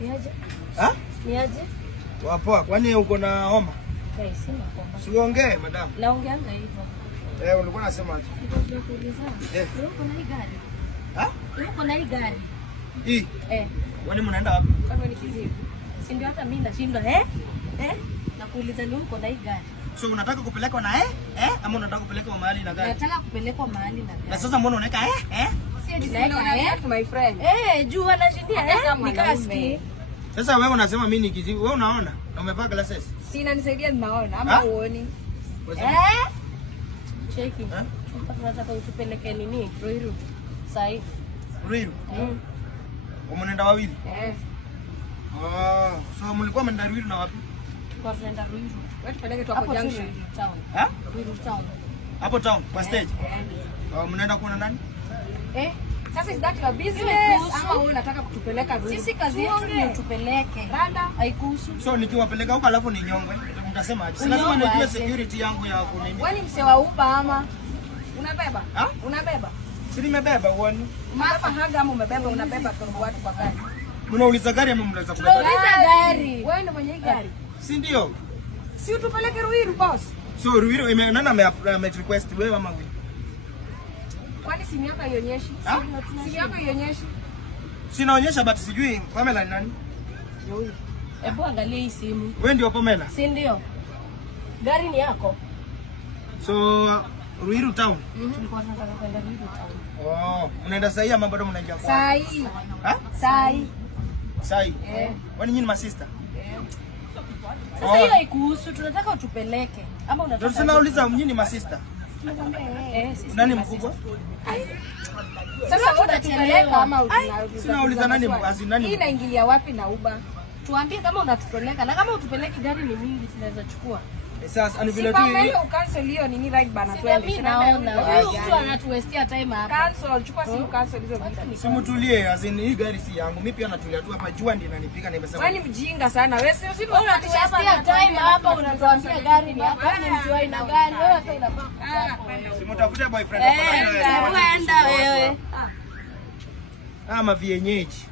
Niaje? Ha? Niaje? Wapoa, kwani uko na homa? Sina homa. Siongee madam. Naongeanga hivyo. Ulikuwa unasema aje? Ndio kuuliza. Uko na hii gari? Ha? Uko na hii gari? Hii? Wani mnaenda wapi? Kama ni kizibu. Si ndio hata mimi nashindwa nakuuliza ni uko na hii gari. So unataka kupelekwa na ama unataka kupelekwa mahali na gari? Nataka kupelekwa mahali na gari. Na sasa mbona unaweka Si naeka my friend. Juu anashindia nikaski. Sasa wewe unasema mimi ni kizibu. Wewe unaona? Na umevaa glasses? Sina nisaidia ninaona ama uoni. Cheki. Tunataka utupeleke nini? Ruiru. Sai. Ruiru? Umeenda wawili? So mlikuwa mnaenda Ruiru na wapi? Kwa tunaenda Ruiru. Wewe tupeleke tu hapo junction town. Ruiru town. Hapo town, kwa stage. Mnaenda kuona nani? Sasa is that your business? Ama wewe unataka kutupeleka Ruiru? Sisi kazi yetu ni utupeleke. Randa haikuhusu. So nikiwapeleka huko alafu ni nyongwe, mtasema aje? Lazima nijue security yangu ya kunini. Wewe ni mse wa Uber ama unabeba? Unabeba? Si nimebeba uone. Mama haga ama umebeba unabeba kwa watu kwa gari. Mnauliza gari ama mnaweza kubeba? Tunauliza gari. Wewe ndio mwenye gari. Si ndio? Si utupeleke Ruiru boss. So Ruiru nani ame request wewe ama wewe? Kwani simu yako haionyeshi? Simu yako haionyeshi? Sinaonyesha but sijui Pamela ni nani? Yoi. Hebu angalia hii simu. Wewe ndio Pamela? Si ndio? Gari ni yako. So Ruiru town. Tulikuwa tunataka kwenda Ruiru town. Unaenda sahi ama bado mnaingia kwa? Sahi. Sahi. Sahi. Wani nyinyi ma sister? Sasa hiyo haikuhusu, tunataka utupeleke. Ama unataka? Ndio tunauliza nyinyi ma sister. Nani mkubwa? Sasa utapeleka ama tunauliza nani nani? Hii inaingilia wapi na Uber? Tuambie kama unatupeleka na kama utupeleki gari ni mingi tunaweza chukua. Sasa ni vile tu hiyo cancel hiyo nini right bana twende. Mimi naona huyu mtu anatuwestia time hapa. Cancel, chukua simu cancel hizo vitu. Simutulie, azini hii gari si yangu. Mimi pia natulia tu hapa, jua ndio inanipiga nimesema. Wewe ni mjinga sana. Wewe si unatuwestia time hapa unatuambia gari ni hapa ni mtu aina gani? Wewe hata inafaa. Simutafute boyfriend hapa. Enda wewe. Ama vienyeji.